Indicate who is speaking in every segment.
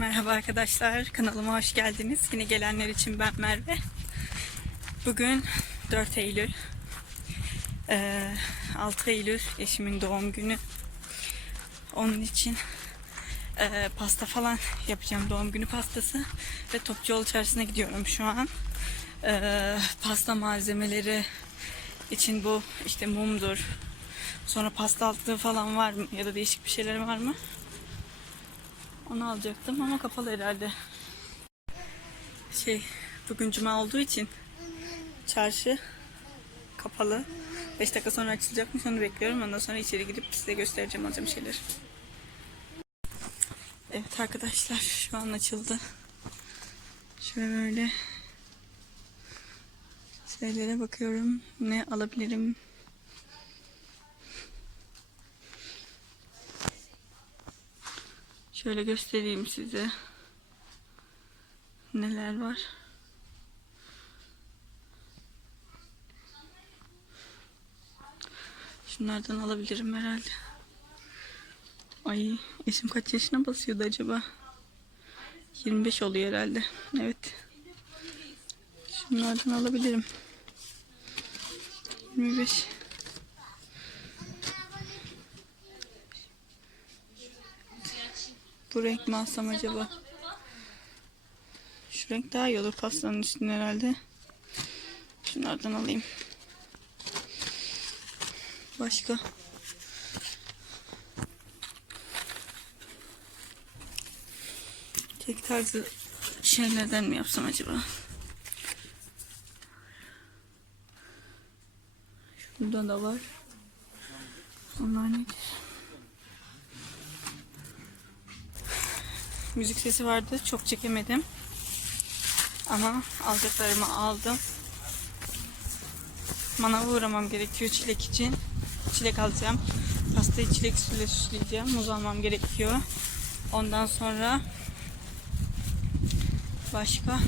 Speaker 1: Merhaba arkadaşlar, kanalıma hoş geldiniz. Yine gelenler için ben Merve. Bugün 4 Eylül. Ee, 6 Eylül eşimin doğum günü. Onun için e, pasta falan yapacağım, doğum günü pastası. Ve Topçuoğlu Çarşısı'na gidiyorum şu an. Ee, pasta malzemeleri için bu işte mumdur. Sonra pasta altlığı falan var mı? Ya da değişik bir şeyler var mı? Onu alacaktım ama kapalı herhalde. Şey, bugün cuma olduğu için çarşı kapalı. 5 dakika sonra açılacakmış onu bekliyorum. Ondan sonra içeri gidip size göstereceğim alacağım şeyler. Evet arkadaşlar şu an açıldı. Şöyle şeylere bakıyorum. Ne alabilirim? Şöyle göstereyim size. Neler var. Şunlardan alabilirim herhalde. Ay eşim kaç yaşına basıyordu acaba? 25 oluyor herhalde. Evet. Şunlardan alabilirim. 25. Bu renk mi alsam acaba? Şu renk daha iyi olur pastanın üstüne herhalde. Şunlardan alayım. Başka? Kek tarzı şeylerden mi yapsam acaba? Şurada da var. Onlar nedir? Müzik sesi vardı. Çok çekemedim. Ama alacaklarımı aldım. Manava uğramam gerekiyor çilek için. Çilek alacağım. Pastayı çilek suyla süsleyeceğim. Muz almam gerekiyor. Ondan sonra başka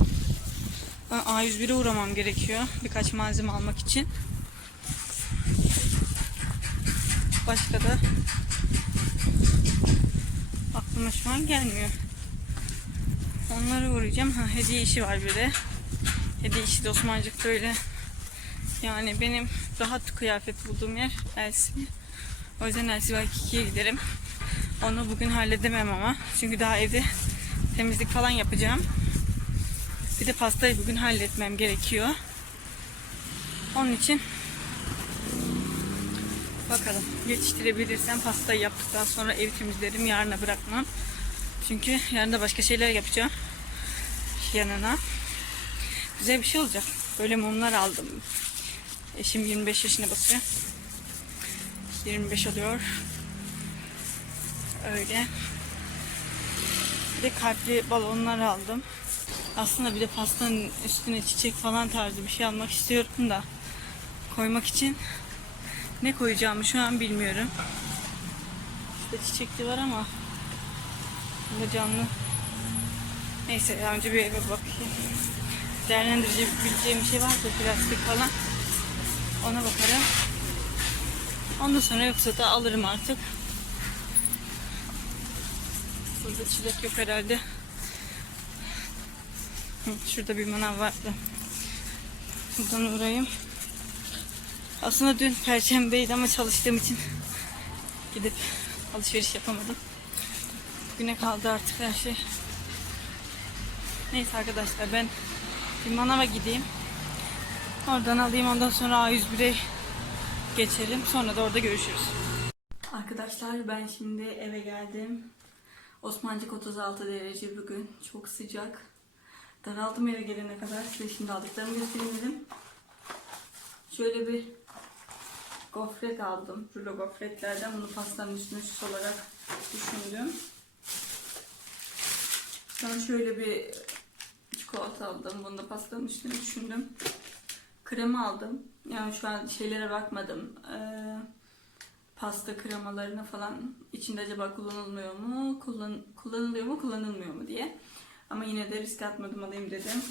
Speaker 1: A101'e uğramam gerekiyor. Birkaç malzeme almak için. Başka da aklıma şu an gelmiyor. Onlara uğrayacağım. Ha, hediye işi var bir de. Hediye işi de Osmancık'ta öyle. Yani benim rahat kıyafet bulduğum yer Elsi. O yüzden Elsi Vaikiki'ye giderim. Onu bugün halledemem ama. Çünkü daha evde temizlik falan yapacağım. Bir de pastayı bugün halletmem gerekiyor. Onun için bakalım yetiştirebilirsem pastayı yaptıktan sonra ev temizlerim yarına bırakmam. Çünkü yarın da başka şeyler yapacağım. Yanına. Güzel bir şey olacak. Böyle mumlar aldım. Eşim 25 yaşına basıyor. 25 oluyor. Öyle. Bir de kalpli balonlar aldım. Aslında bir de pastanın üstüne çiçek falan tarzı bir şey almak istiyorum da koymak için ne koyacağımı şu an bilmiyorum. İşte çiçekli var ama Bunda canlı. Neyse önce bir eve bakayım. Değerlendirebileceğim bir şey varsa plastik falan. Ona bakarım. Ondan sonra yoksa da alırım artık. Burada çilek yok herhalde. Şurada bir manav vardı. Buradan uğrayayım. Aslında dün perşembeydi ama çalıştığım için gidip alışveriş yapamadım. Güne kaldı artık her şey. Neyse arkadaşlar ben bir manava gideyim. Oradan alayım ondan sonra A101'e geçelim. Sonra da orada görüşürüz. Arkadaşlar ben şimdi eve geldim. Osmancık 36 derece bugün. Çok sıcak. Daraldım eve gelene kadar. Size şimdi aldıklarımı göstereyim. Şöyle bir gofret aldım. Rulo gofretlerden. Bunu pastanın üstüne süs olarak düşündüm. Sonra şöyle bir çikolata aldım. Bunu da pastanın üstüne düşündüm. Krema aldım. Yani şu an şeylere bakmadım. Ee, pasta kremalarına falan içinde acaba kullanılmıyor mu? Kullan, kullanılıyor mu, kullanılmıyor mu diye. Ama yine de risk atmadım alayım dedim.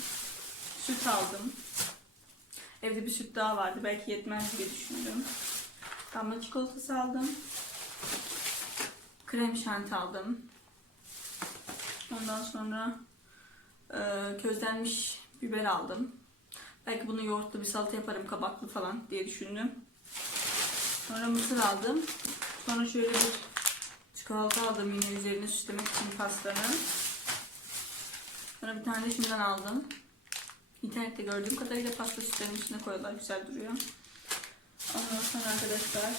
Speaker 1: Süt aldım. Evde bir süt daha vardı. Belki yetmez diye düşündüm. Damla çikolatası aldım. Krem şanti aldım. Ondan sonra e, közlenmiş biber aldım. Belki bunu yoğurtlu bir salata yaparım kabaklı falan diye düşündüm. Sonra mısır aldım. Sonra şöyle bir çikolata aldım yine üzerine süslemek için pastanın. Sonra bir tane de şundan aldım. İnternette gördüğüm kadarıyla pasta süslerinin içine koyuyorlar. Güzel duruyor. Ondan sonra arkadaşlar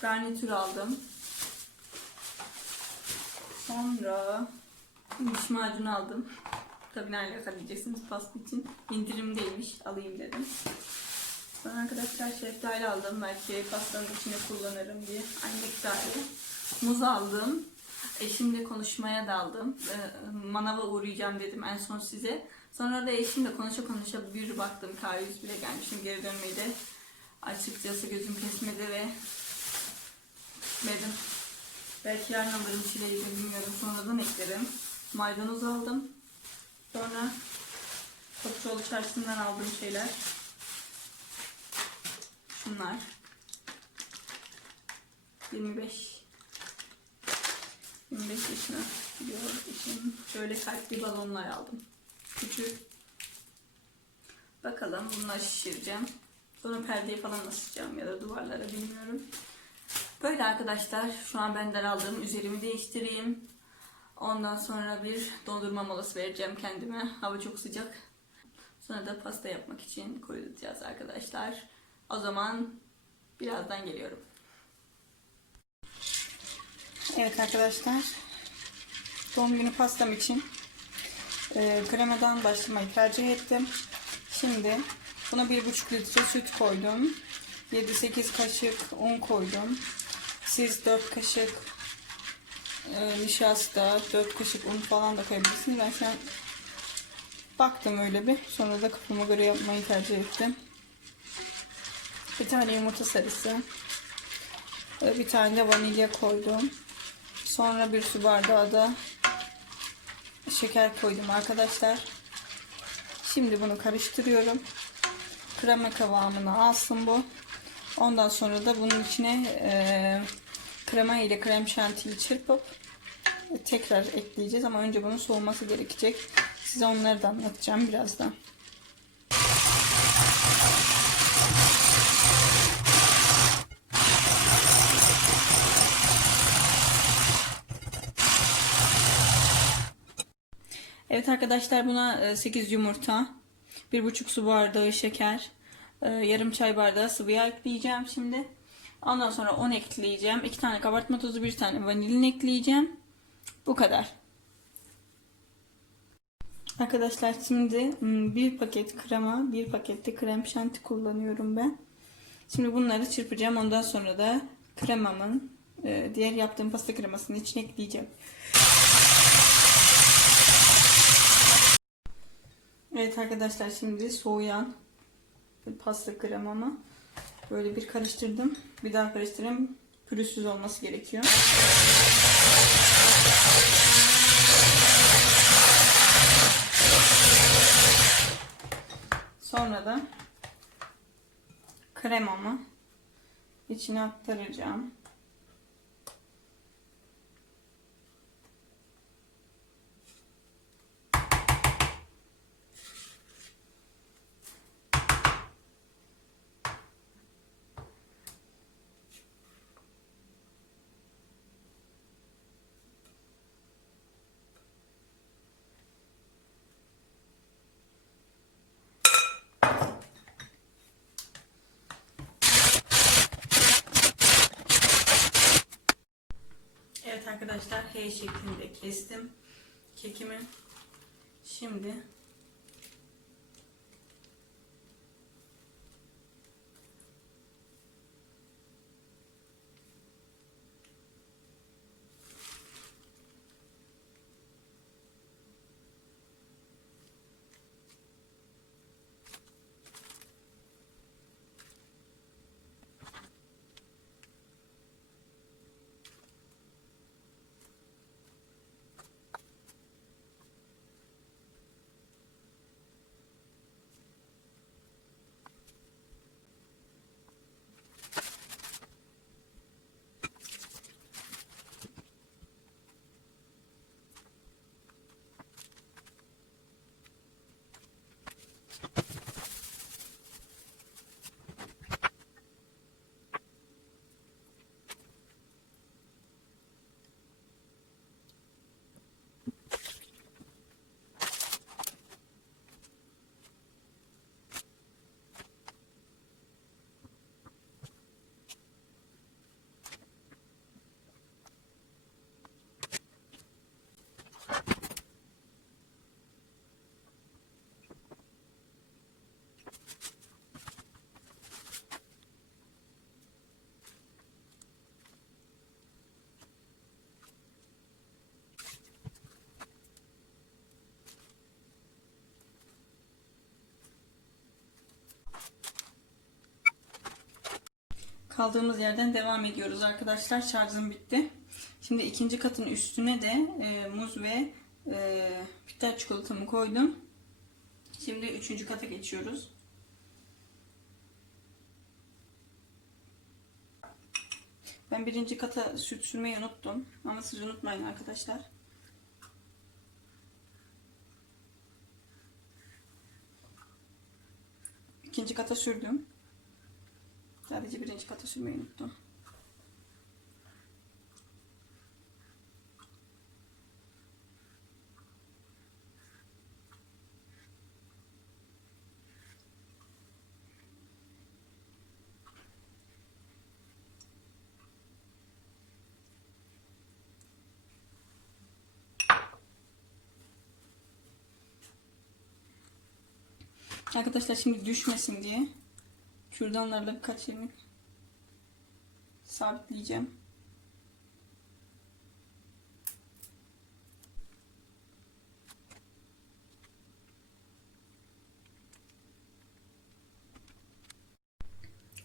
Speaker 1: garnitür aldım. Sonra diş macunu aldım. Tabii ne alaka diyeceksiniz pasta için. İndirimdeymiş alayım dedim. Sonra arkadaşlar şeftali aldım. Belki pastanın içine kullanırım diye. Aynı miktarı. Muz aldım. Eşimle konuşmaya daldım. Ee, manava uğrayacağım dedim en son size. Sonra da eşimle konuşa konuşa bir baktım. K100 bile gelmişim geri dönmeyi de. Açıkçası gözüm kesmedi ve gitmedim. Belki yarın alırım çileği de bilmiyorum. Sonradan eklerim. Maydanoz aldım. Sonra Topçuoğlu çarşısından aldığım şeyler. Şunlar. 25 25 yaşına gidiyor eşim. Şöyle kalpli balonlar aldım. Küçük. Bakalım bunları şişireceğim. Sonra perdeye falan asacağım ya da duvarlara bilmiyorum. Böyle arkadaşlar şu an ben daraldım. Üzerimi değiştireyim. Ondan sonra bir dondurma molası vereceğim kendime. Hava çok sıcak. Sonra da pasta yapmak için koyacağız arkadaşlar. O zaman birazdan geliyorum. Evet arkadaşlar. Doğum günü pastam için e, kremadan başlamayı tercih ettim. Şimdi buna 1,5 litre süt koydum. 7-8 kaşık un koydum. Siz 4 kaşık e, nişasta, 4 kaşık un falan da koyabilirsiniz. Ben şu an baktım öyle bir. Sonra da kafama göre yapmayı tercih ettim. Bir tane yumurta sarısı. e, Bir tane de vanilya koydum. Sonra bir su bardağı da şeker koydum arkadaşlar. Şimdi bunu karıştırıyorum. Krema kıvamını alsın bu. Ondan sonra da bunun içine e, krema ile krem şantiyi çırpıp tekrar ekleyeceğiz ama önce bunun soğuması gerekecek. Size onları da anlatacağım birazdan. Evet arkadaşlar buna 8 yumurta, 1,5 su bardağı şeker, e, yarım çay bardağı sıvı yağ ekleyeceğim şimdi. Ondan sonra 10 ekleyeceğim. 2 tane kabartma tozu, 1 tane vanilin ekleyeceğim. Bu kadar. Arkadaşlar şimdi hmm, bir paket krema, bir pakette krem şanti kullanıyorum ben. Şimdi bunları çırpacağım. Ondan sonra da kremamın e, diğer yaptığım pasta kremasının içine ekleyeceğim. Evet arkadaşlar şimdi soğuyan pasta kremamı böyle bir karıştırdım. Bir daha karıştırayım. Pürüzsüz olması gerekiyor. Sonra da kremamı içine aktaracağım. Arkadaşlar H şeklinde kestim kekimi. Şimdi Kaldığımız yerden devam ediyoruz arkadaşlar. Şarjım bitti. Şimdi ikinci katın üstüne de e, muz ve e, bitter çikolatamı koydum. Şimdi üçüncü kata geçiyoruz. Ben birinci kata süt sürmeyi unuttum. Ama siz unutmayın arkadaşlar. İkinci kata sürdüm. Sadece birinci kata sürmeyi unuttum. Arkadaşlar şimdi düşmesin diye kürdanlarla birkaç yerini sabitleyeceğim.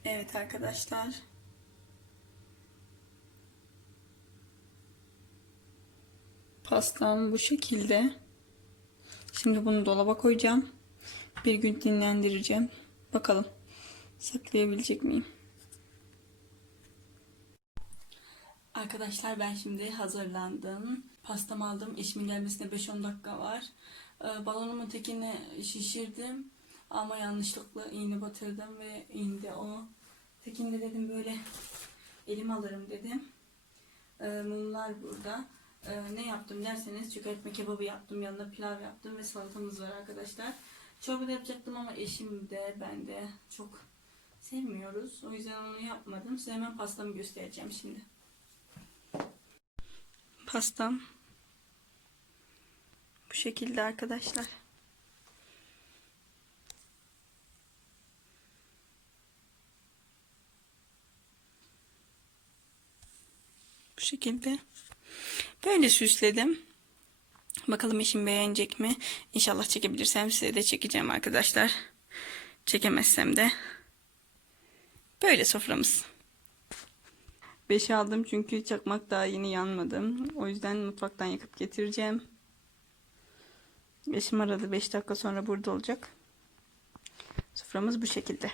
Speaker 1: Evet arkadaşlar. Pastam bu şekilde. Şimdi bunu dolaba koyacağım. Bir gün dinlendireceğim. Bakalım saklayabilecek miyim? Arkadaşlar ben şimdi hazırlandım. Pastamı aldım. Eşimin gelmesine 5-10 dakika var. Ee, Balonumun tekini şişirdim. Ama yanlışlıkla iğne batırdım ve indi o. Tekinde dedim böyle elim alırım dedim. Ee, mumlar burada. Ee, ne yaptım derseniz çökertme kebabı yaptım. Yanına pilav yaptım ve salatamız var arkadaşlar. Çorba da yapacaktım ama eşim de ben de çok sevmiyoruz. O yüzden onu yapmadım. Size hemen pastamı göstereceğim şimdi. Pastam bu şekilde arkadaşlar. Bu şekilde. Böyle süsledim. Bakalım eşim beğenecek mi? İnşallah çekebilirsem size de çekeceğim arkadaşlar. Çekemezsem de. Böyle soframız. 5'i aldım çünkü çakmak daha yeni yanmadı. O yüzden mutfaktan yakıp getireceğim. Eşim aradı 5 dakika sonra burada olacak. Soframız bu şekilde.